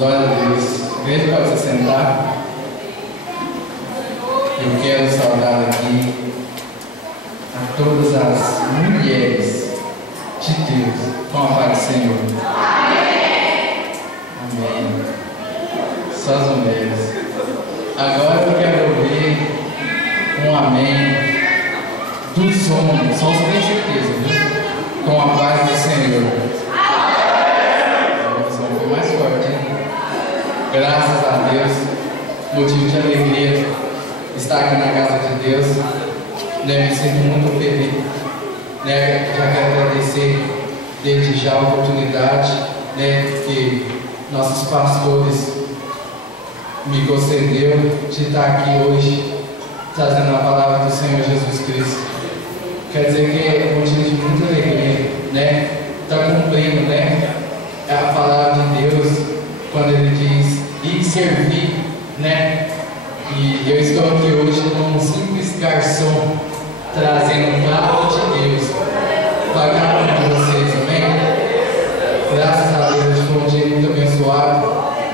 Glória a Deus. Igreja, pode se sentar. Eu quero saudar aqui a todas as mulheres de Deus com a paz do Senhor. Amém. Amém. Só as mulheres. Agora eu quero ouvir um amém dos homens. Só os que têm certeza, viu? Com a paz do Senhor. Mais forte, hein? Graças a Deus, motivo de alegria estar aqui na casa de Deus, né? Me sinto muito feliz, né? Já quero agradecer desde já a oportunidade, né, que nossos pastores me concedeu de estar aqui hoje trazendo a palavra do Senhor Jesus Cristo. Quer dizer que é motivo de muita alegria, né? Está cumprindo, né, a palavra de Deus quando Ele diz e servir, né? E eu estou aqui hoje como um simples garçom trazendo um prato de Deus para cada um de vocês, amém? Graças a Deus, hoje foi um dia muito abençoado.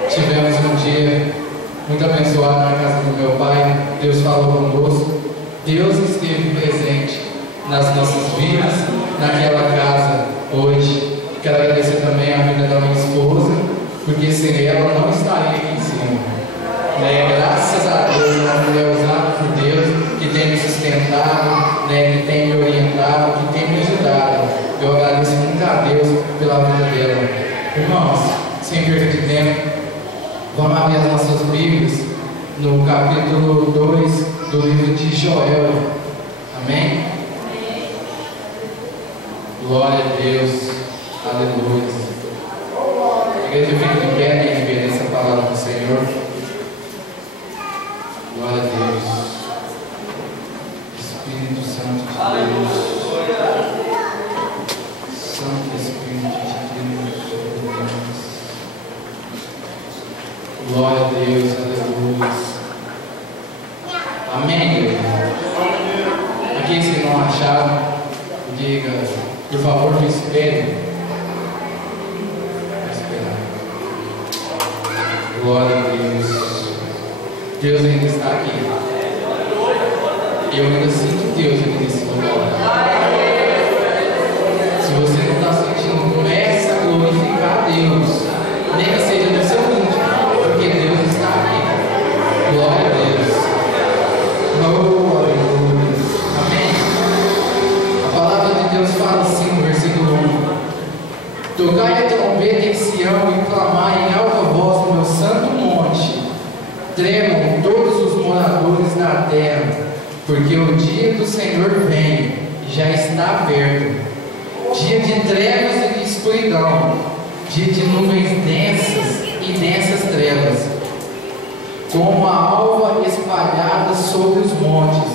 Tivemos um dia muito abençoado na casa do meu pai. Deus falou conosco. Deus esteve presente nas nossas vidas, naquela casa hoje. Quero agradecer também a vida da minha esposa, porque sem ela eu não estaria aqui em cima. Graças a Deus, uma mulher usada por Deus, que tem me sustentado, que tem me orientado, que tem me ajudado. Eu agradeço muito a Deus pela vida dela. Irmãos, sem perda de tempo, vamos abrir as nossas Bíblias no capítulo 2 do livro de Joel. Amém? Glória a Deus. Aleluia. Igreja, fique de pé e reverência a palavra do Senhor. Glória a Deus. Espírito Santo de Deus. Santo Espírito de Deus. Glória a Deus. Aleluia. Amém, igreja? Aqueles que não acharam, diga, por favor, me espere. Glória a Deus. Deus ainda está aqui. Eu ainda sinto Deus aqui nesse lugar. Se você não está sentindo, comece a glorificar a Deus. Nem que seja no seu íntimo, porque Deus está aqui. Glória a Deus. Oh, aleluia. Amém. A palavra de Deus fala assim no versículo 1. Tocai a trombeta em Sião e clamai em alta voz no meu santo monte. Tremam todos os moradores da terra, porque o dia do Senhor vem e já está perto. Dia de trevas e de escuridão, dia de nuvens densas e densas trevas, como a alva espalhada sobre os montes.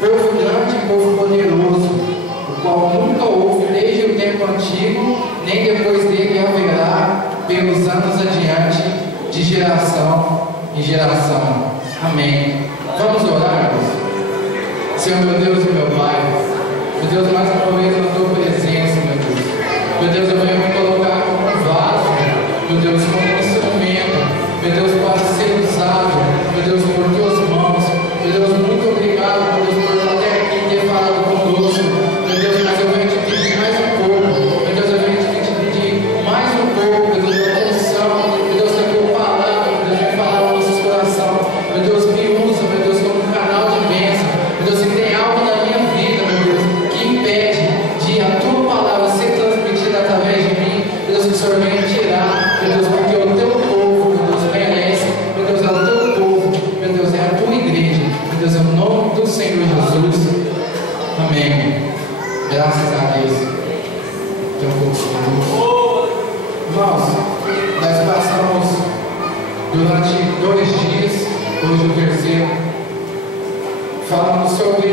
Povo grande e povo poderoso, o qual nunca houve desde o tempo antigo, nem depois dele haverá, pelos anos adiante, de geração em geração. Amém. Vamos orar, Deus. Senhor, meu Deus e meu Pai, meu Deus, mais uma vez na tua presença, meu Deus. Meu Deus, eu venho me colocar como um vaso, meu Deus, como um instrumento, meu Deus, para ser usado, meu Deus, por tuas mãos. Meu Deus, muito obrigado, meu Deus, por até aqui ter falado conosco. Meu Deus, mas eu venho te pedir mais um pouco. Meu Deus, eu venho te pedir mais um pouco, meu Deus, da atenção. Meu Deus, da tua palavra, meu Deus, vem falar no nosso coração. Meu Deus, me usa, meu Deus, como um canal de bênção. Meu Deus, se tem algo na minha vida, meu Deus, que impede de a tua palavra ser transmitida através de mim, meu Deus, que o Senhor venha tirar, meu Deus, porque o teu povo, meu Deus, merece, meu Deus, é o teu povo, meu Deus, é a tua igreja, meu Deus, é o nome do Senhor Jesus. Amém. Graças a Deus. Tem um pouco de luz. Irmãos, nós passamos durante 2 dias, hoje o terceiro, falando sobre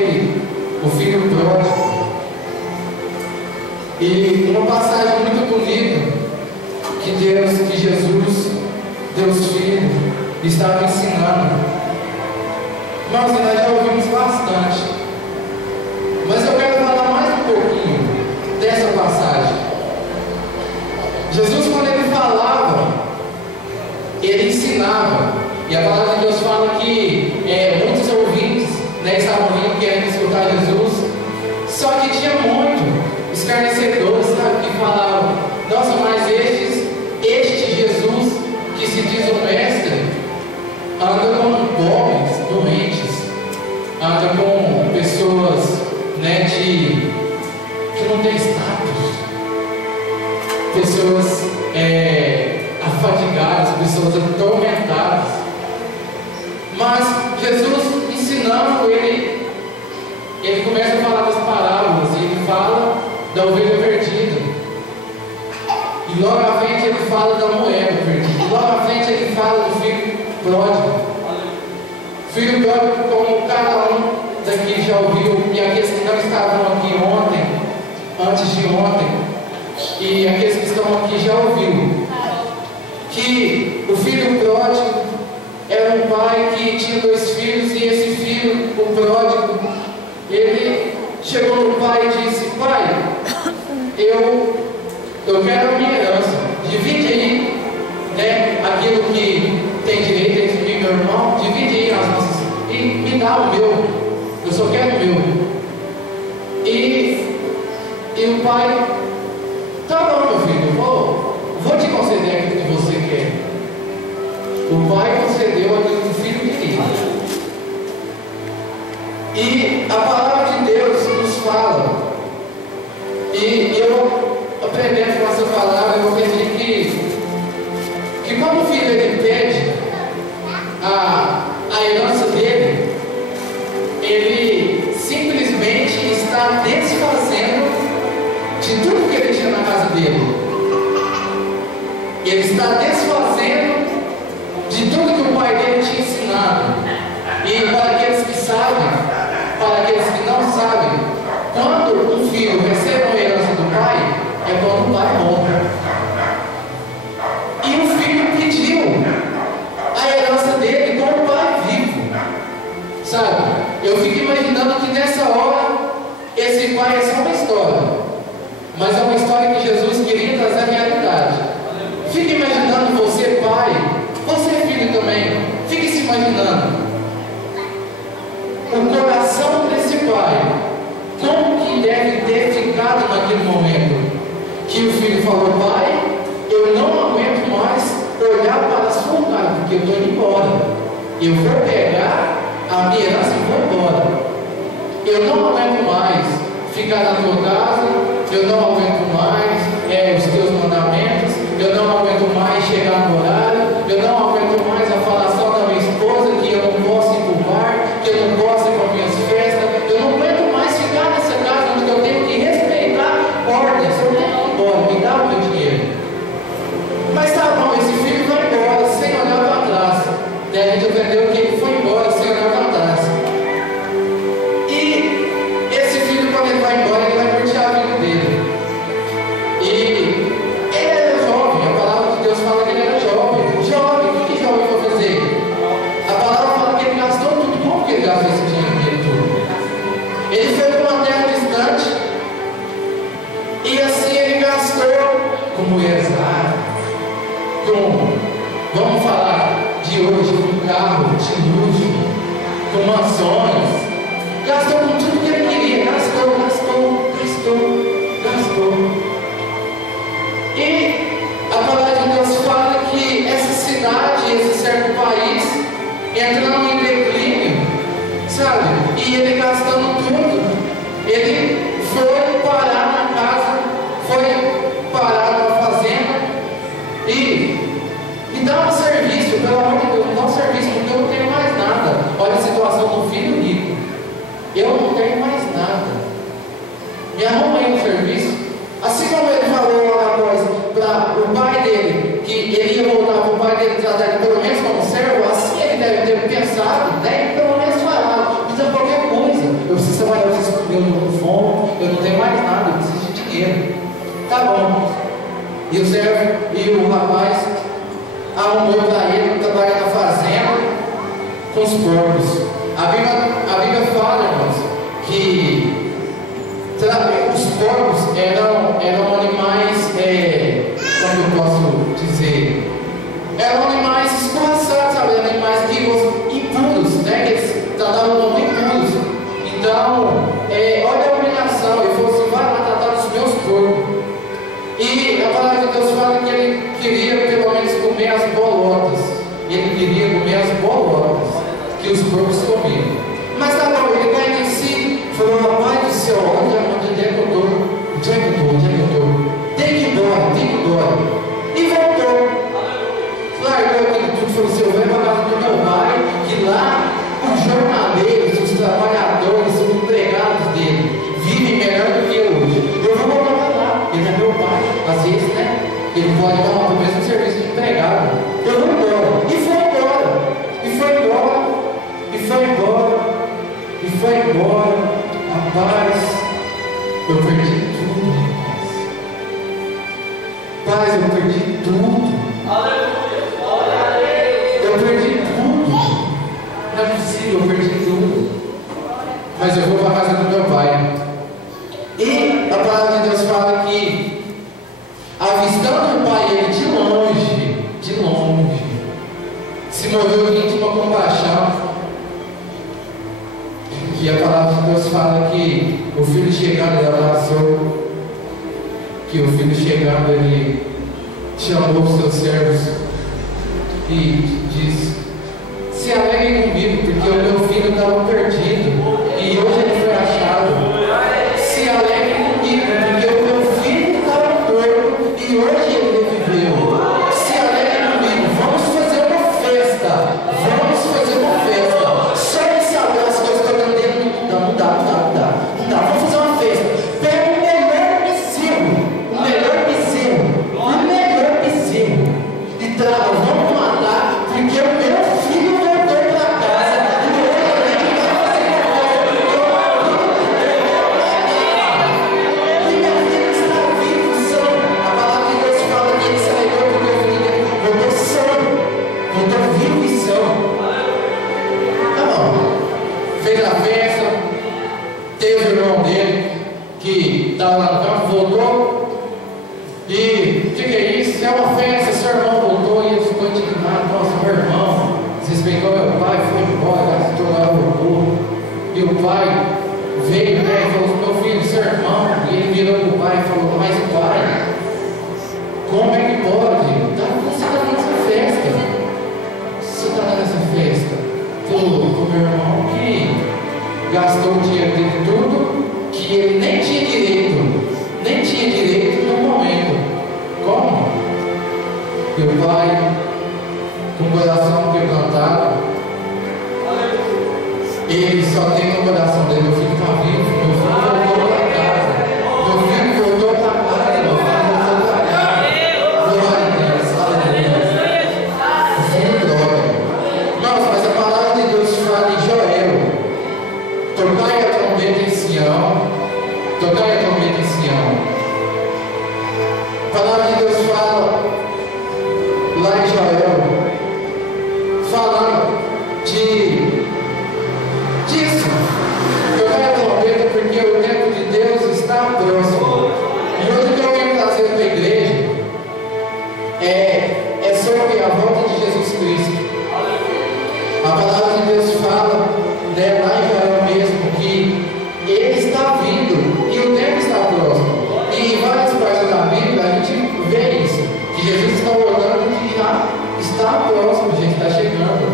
o filho pródigo. E uma passagem muito bonita que Jesus, Deus Filho, estava ensinando. Irmãos, nós já ouvimos bastante, mas eu quero falar mais um pouquinho dessa passagem. Jesus, quando ele falava E a palavra de Deus fala que muitos ouvintes, né, estavam vindo querendo escutar Jesus, só que tinha muito escarnecedores, sabe, que falavam: nossa, mas este Jesus que se diz o mestre, anda com pobres, doentes, anda com pessoas, né, que não têm status, pessoas afadigadas, pessoas atormentadas. Mas Jesus, ensinando, ele começa a falar das parábolas, e ele fala da ovelha perdida, e logo à frente ele fala da moeda perdida, e logo à frente ele fala do filho pródigo. Filho pródigo, como cada um daqui já ouviu, e aqueles que não estavam aqui ontem, antes de ontem, e aqueles que estão aqui já ouviram, que o filho pródigo era um pai que tinha 2 filhos, e esse filho, o pródigo, ele chegou no pai e disse: pai, eu quero a minha herança, divide aí, né, aquilo que tem direito entre mim e meu irmão, divide aí as nossas, e me dá o meu, eu só quero o meu. E o pai: tá bom, meu filho, vou te conceder aquilo que você quer. O pai concedeu aquilo que o filho queria. E a palavra de Deus nos fala, e eu, aprendendo com essa palavra, eu aprendi que quando o filho ele pede a herança dele, ele simplesmente está desfazendo de tudo que ele tinha na casa dele. Ele está desfazendo de tudo que o pai dele tinha ensinado. E para aqueles que sabem, para aqueles que não sabem, quando um filho recebe uma herança do pai, é quando o pai morre. E o filho pediu a herança dele com o pai vivo, sabe? Eu fico imaginando que nessa hora esse pai é só uma história, mas é uma história que Jesus queria trazer à realidade. Fique imaginando você, pai, você, filho também, fique se imaginando o coração desse pai, como que deve ter ficado naquele momento que o filho falou: pai, eu não aguento mais olhar para a sua cara, porque eu estou indo embora, eu vou pegar a minha herança e vou embora. Eu não aguento mais ficar na tua casa, eu não aguento mais os teus mandamentos, eu não aguento mais chegar no horário, eu não aguento mais a falação da minha esposa, que eu não posso ir para o bar, que eu não posso ir para minhas festas, eu não aguento mais ficar nessa casa onde eu tenho que respeitar ordens, eu tenho que ir embora, me dá o meu dinheiro. Mas tá bom, esse filho vai embora sem olhar para trás. Daí a gente aprendeu que ele foi embora sem olhar para trás. E esse filho, quando ele vai embora, ele vai curtir a vida dele. E ele era jovem, a palavra de Deus fala que ele era jovem. Jovem, o que jovem vai fazer? A palavra fala que ele gastou tudo. Como que ele gastou esse dinheiro dele tudo? Ele foi para uma terra distante, e assim ele gastou com mulheres raras, vamos falar de hoje, com carro de luxo, com mansões, gastou com tudo que ele queria, gastou. E a palavra de Deus fala que essa cidade, esse certo país, entrando em declínio, sabe? E ele gastando tudo, ele foi parar na casa, foi parar na fazenda, e dá um serviço, pelo amor de Deus, dá um serviço, porque eu não tenho mais nada. Olha a situação do filho rico, eu não tenho mais nada, me arruma aí um serviço. Assim como ele falou lá após para o pai dele, que ele ia voltar para o pai dele tratar ele pelo menos como servo, assim ele deve ter pensado, deve pelo menos falar, precisa de qualquer coisa, eu preciso trabalhar, eu estou com fome, eu não tenho mais nada, eu preciso de dinheiro. Tá bom. E o servo e o rapaz arrumou para ele trabalhar na fazenda com os porcos. A Bíblia fala, irmãos, que os porcos eram animais, como eu posso dizer, eram animais escorraçados, sabe? Animais tratava o nome impuros. Então, olha a humilhação. Ele falou assim: vai lá tratar dos meus porcos. E a palavra de Deus fala que ele queria pelo menos comer as bolotas. Ele queria comer as bolotas que os porcos comiam. Mas tá bom, ele cai em si, falou: rapaz do céu, onde é que eu estou? Onde é que eu estou? Tem que ir embora. E voltou. Largou aquilo tudo, falou assim: eu vou para a casa do meu pai, que lá os jornaleiros, os trabalhadores, os empregados dele vivem melhor do que eu hoje. Eu vou voltar para lá, ele é meu pai. Às vezes, né? Ele pode dar o mesmo serviço de empregado. Eu vou embora. E foi embora. Rapaz, eu perdi tudo, rapaz. Eu perdi tudo. Eu perdi tudo. Não é possível, eu perdi tudo. Mas eu vou para a casa do meu pai. E a palavra de Deus fala que, avistando o pai, ele de longe, se moveu de íntima compaixão. E a palavra de Deus fala que o filho chegando, ele abraçou. Que o filho chegando, ele chamou os seus servos e disse: se alegrem comigo, porque o meu filho estava perdido e hoje ele foi achado. Se alegrem comigo, porque o meu filho estava morto e hoje ele reviveu. Se alegrem comigo, vamos fazer uma festa. Só esse abraço que eu estou dando dele não dá. Vamos fazer uma festa. Pega o melhor bezerro e traga, vamos matar, porque o meu filho voltou para casa e hoje ele vai fazer uma festa. E minha filha está viva, a palavra de Deus fala que ele se alegrou porque o filho dele voltou vivo e são. Tá bom, fez a festa, teve o irmão dele que estava lá no campo, voltou. E o que é isso? É uma festa, seu irmão voltou e ele ficou indignado. Nossa, meu irmão desrespeitou meu pai, foi embora, gastou lá, voltou. E o pai veio, né, e falou: meu filho, seu irmão. E ele virou para o pai e falou: mas pai, como é que pode? Você está nessa festa. Você está nessa festa. Falou o meu irmão que gastou o dinheiro dele tudo, que ele nem tinha direito no momento. Como? E o pai, com o coração quebrantado, ele só tem no coração dele: meu filho está vivo, meu filho voltou para casa, meu filho voltou para casa. Glória a Deus, aleluia. Glória. Nossa, mas a palavra de Deus fala em Joel: tocai a trombeta em Sião. A palavra de Deus fala lá em Joel, falando disso. Tocai a trombeta porque o tempo de Deus está próximo. E hoje o que eu venho trazer para a igreja é sobre a volta de Jesus Cristo. A palavra de Deus fala, né, lá em Joel mesmo, que Ele está vindo e o tempo está próximo. E em várias partes da Bíblia a gente vê isso, que Jesus está voltando e já está próximo, gente, está chegando.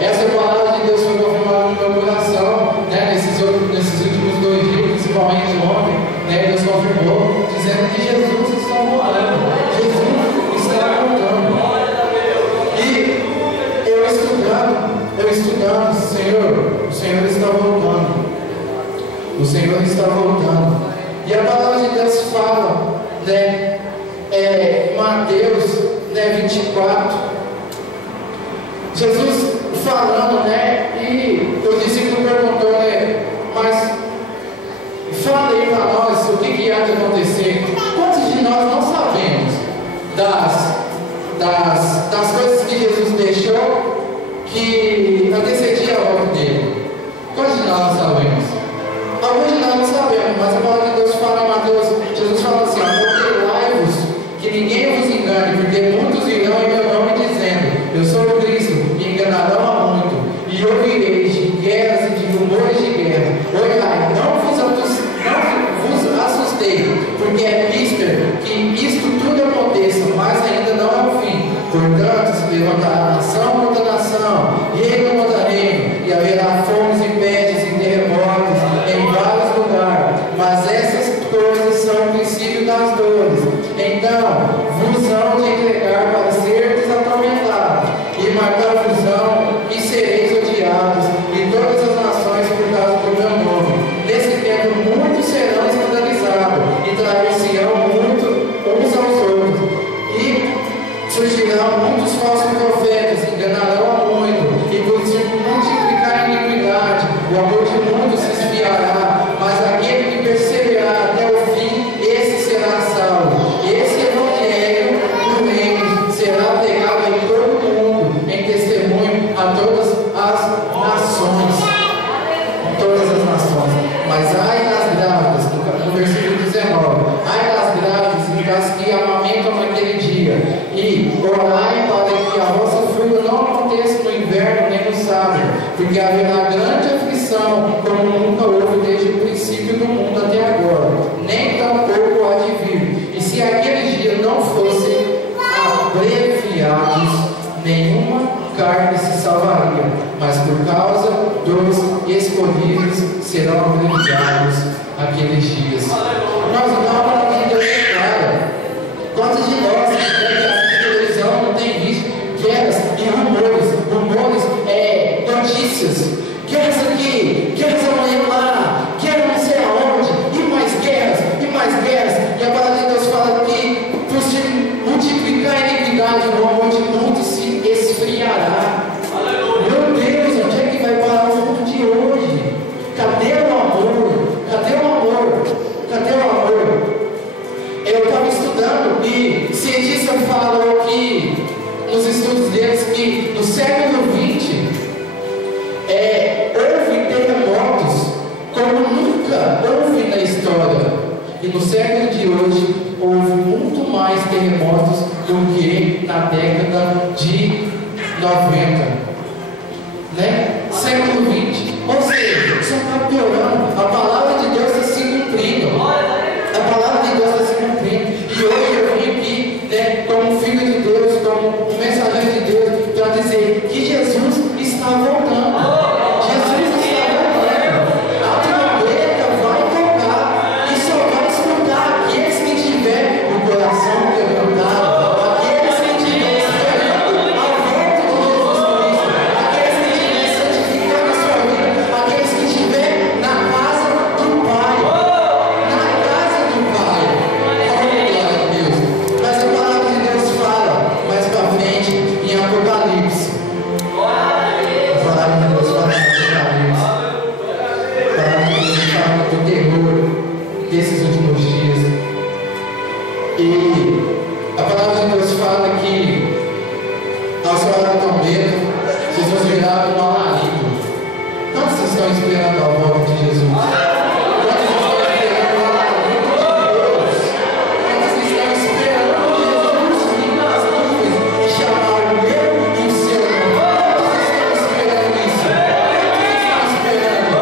Essa palavra de Deus foi confirmada no meu coração, né, nesses últimos 2 dias, principalmente ontem, né, Deus confirmou, dizendo que Jesus está voltando. Jesus está voltando. E eu estudando, Senhor, o Senhor está voltando. O Senhor está voltando. E a palavra de Deus fala, né, Mateus, né, 24, Jesus falando, né, e o discípulo perguntou, né, mas fala aí para nós o que há de acontecer. Quantos de nós não sabemos das coisas que Jesus deixou que antecedia a volta dele? Quantos de nós não sabemos? Alguns de nós não sabemos, mas a palavra de Deus fala em Mateus, Jesus fala assim: aconselhai-vos que ninguém vos engane, porque muitos virão em meu nome dizendo: eu sou o Cristo, e enganarão a muito, e ouvireis de guerras e de Portanto, se levantará nação contra nação, reino contra reino, e haverá fomes e pestes e terremotos em vários lugares. Mas essas coisas são o princípio das dores. Então, vos hão de entregar para seres atormentados, e matar-vos-ão, e sereis odiados, e todas as nações por causa do meu nome. Nesse tempo, muitos serão escandalizados, e trair-se-ão muito uns aos outros. E surgirão muitos falsos profetas, enganarão a muito, e por multiplicar a iniquidade, o amor de muitos se esfriará, mas aquele que perseverar até o fim, esse será salvo. Esse evangelho do reino será pregado em todo o mundo, em testemunho a todas as nações. Todas as nações. Mas ai das grávidas, no versículo 19, ai das grávidas e das que amamentam naquele dia, e orai para que a vossa fúria não aconteça no inverno nem no sábado, porque haverá grande aflição, como nunca houve desde o princípio do mundo até agora, nem tampouco há de vir. E se aquele dia não fosse abreviados, nenhuma carne se salvaria, mas por causa dos escolhidos serão abreviados aqueles dias. Nós não falamos de Deus clara. Quantos de nós que assistem televisão não tem visto guerras e rumores, notícias, guerras aqui, guerras amanhã lá, guerra não sei aonde, e mais guerras, e a palavra de Deus fala que por se multiplicar a iniquidade, o amor de muitos se esfriará. Meu Deus, onde é que vai parar o mundo de hoje? Cadê o amor? Cadê o amor? Cadê o amor? Eu estava estudando e cientistas falam que, nos estudos deles, que no século XX houve terremotos como nunca houve na história. E no século de hoje houve muito mais terremotos do que na década de 90. Né? Século XX. Ou seja, só está piorando. A palavra de Deus está se cumprindo. A palavra de Deus está se cumprindo. E hoje eu vim aqui, né, como filho de Deus, como um mensageiro de Deus, para dizer que Jesus está voltando. Jesus está voltando. A trombeta vai tocar e só vai escutar aqueles que tiver o coração quebrantado, aqueles que tiver esperando a volta de Jesus Cristo, aqueles que tiver santificando a sua vida, aqueles que tiver na casa do Pai. Na casa do Pai. Oh, glória a Deus. Mas a palavra de Deus fala mais para frente em Apocalipse. A palavra de Deus fala em Apocalipse. A palavra de Deus fala do terror desses últimos dias. E a palavra de Deus fala que ao soar a trombeta, Jesus virá com um alarido. Quantos estão esperando a volta de Jesus? Quantos estão esperando o alarido de Deus? Quantos estão esperando Jesus vir nas nuvens e chamar o meu e o seu nome? Quantos estão esperando isso? Quantos estão esperando?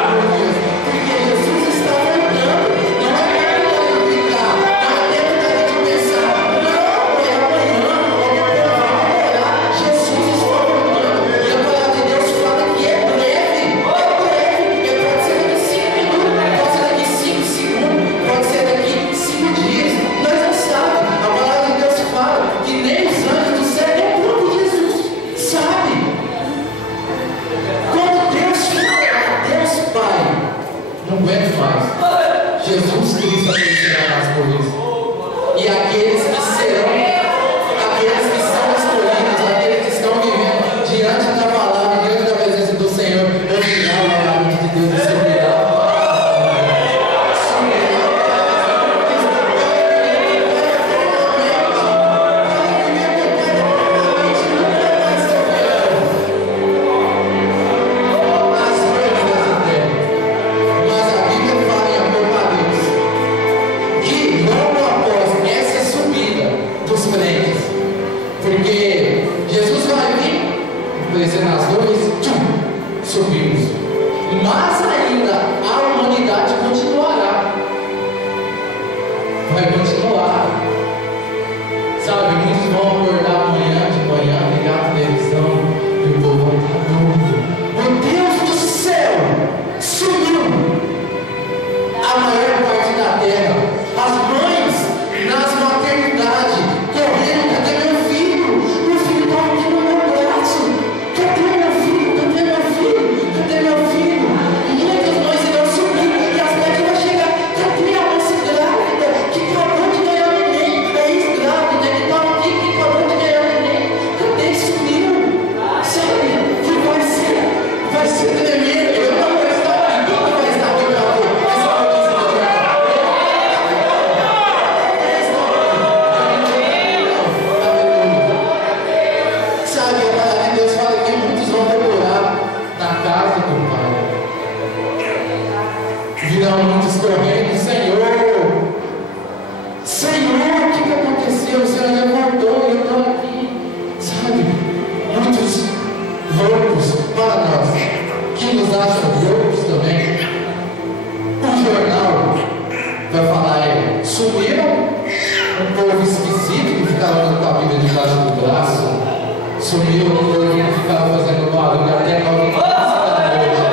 Meu Deus, porque Jesus está voltando. Não é tempo da gente brincar, não é tempo da gente pensar, não, é amanhã, é depois, vai orar. Jesus está voltando. E a palavra de Deus fala que é breve, pode ser daqui 5 minutos, pode ser daqui 5 segundos, pode ser daqui 5 dias, nós não sabemos. A palavra de Deus fala que nem os anjos do céu, nem o próprio Jesus sabe. Quando Deus fala, Deus Pai, não aguento mais. Jesus Cristo aparecerá nas coisas. E aqueles que serão, aqueles que são escolhidos, aqueles que estão vivendo diante da palavra, diante da presença do Senhor, ouvirão a palavra de Deus e subirão. Mas a Bíblia fala em Apocalipse que logo após essa subida dos crentes, porque Jesus vai vir, aparecer nas nuvens, subimos, mas ainda a humanidade continuará, vai continuar, sabe? Muitos vão acordar Sumiu o corpo que ficava fazendo barulho até 9h30 da noite.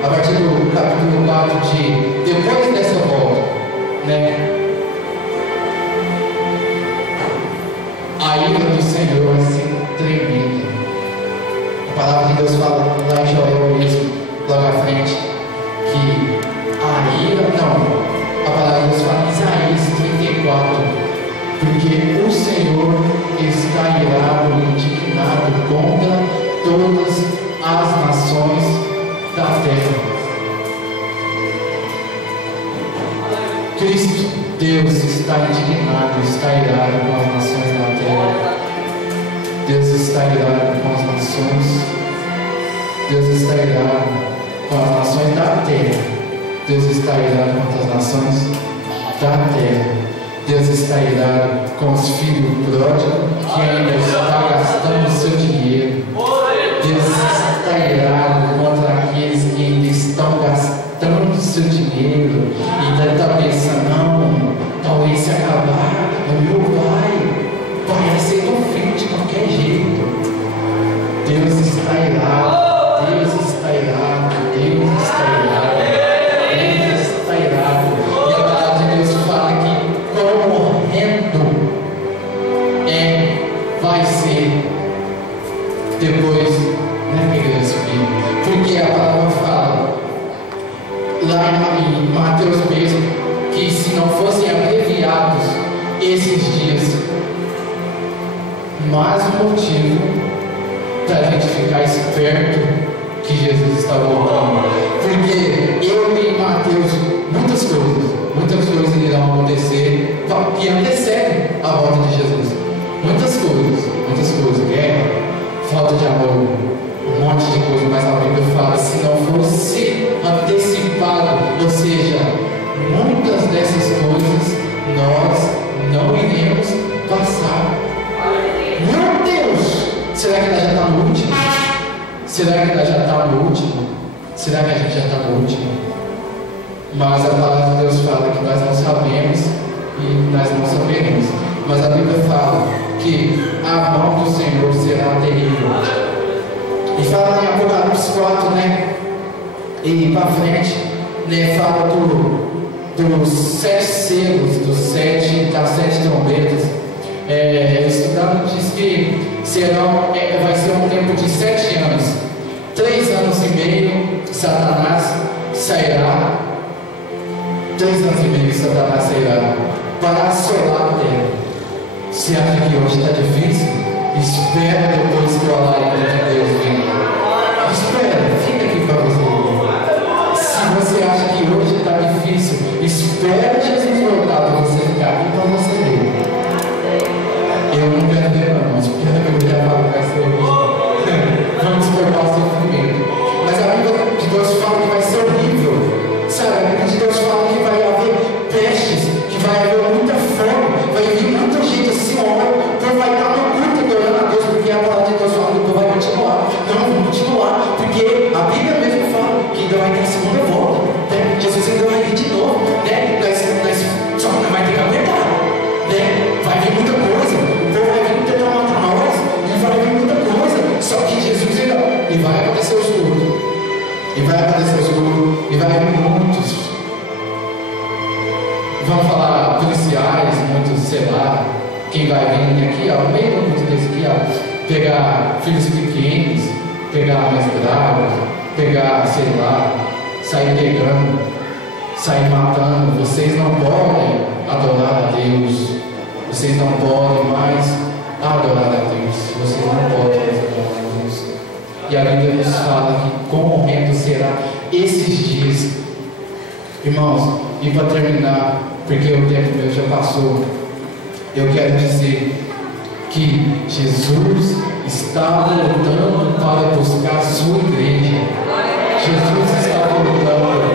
A partir do capítulo 4, depois dessa volta, né? A ira do Senhor vai ser tremenda. A palavra de Deus fala lá em Joel mesmo, logo à frente, que a ira, não, a palavra de Deus fala em Isaías 34, porque o Senhor está irado e indignado contra todas as nações da terra. Cristo, Deus está indignado, está irado com as nações da terra. Deus está irado com as nações. Deus está irado com as nações da terra. Deus está irado com as nações da terra. Deus está irado com os filhos pródigos que ainda estão gastando seu dinheiro. Deus está irado contra aqueles que ainda estão gastando seu dinheiro e ainda está pensando, não, talvez se acabar, o meu pai vai ser tão filho de qualquer jeito. Deus está irado, Deus está irado, Deus está irado, Deus está lá em Mateus mesmo, que se não fossem abreviados esses dias, mais um motivo para a gente ficar esperto que Jesus está voltando. Porque eu li em Mateus muitas coisas irão acontecer que antecedem a volta de Jesus. Muitas coisas, guerra, falta de amor, um monte de coisa, mas a Bíblia fala, se não fosse antecipado, ou seja, muitas dessas coisas nós não iremos passar. Meu Deus! Será que nós já está no último? Será que nós já está no último? Será que a gente já está no último? Mas a palavra de Deus fala que nós não sabemos e nós não saberemos. Mas a Bíblia fala que a mão do Senhor será terrível. E fala em Apocalipse 4, né? E para frente, né? Fala dos 7 selos, das 7 trombetas. Estudando diz que vai ser um tempo de 7 anos. 3 anos e meio Satanás sairá. 3 anos e meio Satanás sairá para assolar a terra. Você acha que hoje está difícil? Espera depois que o alarme de Deus venha. Espera, fica aqui para você. Se você acha que hoje está difícil, espera Jesus voltar para você ficar aqui para você ver. Eu não quero ver, irmãos, porque eu já falo que vai ser horrível. Vamos suportar o sofrimento. Mas a Bíblia de Deus fala que vai ser horrível. Sabe, a Bíblia de Deus fala que vai haver pestes, que vai haver muita fome, vai vir muita gente assim, olha, o povo vai estar no culto adorando a Deus, porque a palavra de Deus fala que o povo vai continuar. Não, vamos continuar, porque a Bíblia mesmo fala que ainda vai ter a segunda volta, né? Jesus ainda vai vir de novo, né? Só que não vai ter que aguentar, né? Vai vir muita coisa, o povo vai vir tentar matar nós, e vai vir muita coisa, só que Jesus ainda, e vai acontecer os tudo, e vai vir muitos. Vamos falar policiais, muitos, sei lá, quem vai vir aqui, ó, meio mundo desse aqui, ó, pegar filhos pequenos, pegar mais graves, pegar, sei lá, sair pegando, sair matando. Vocês não podem adorar a Deus, vocês não podem mais adorar a Deus, vocês não podem mais adorar a Deus. E a Bíblia nos fala que quão horrendo será esses dias, irmãos. E para terminar, porque o tempo meu já passou, eu quero dizer que Jesus está voltando para buscar a sua igreja. Jesus está voltando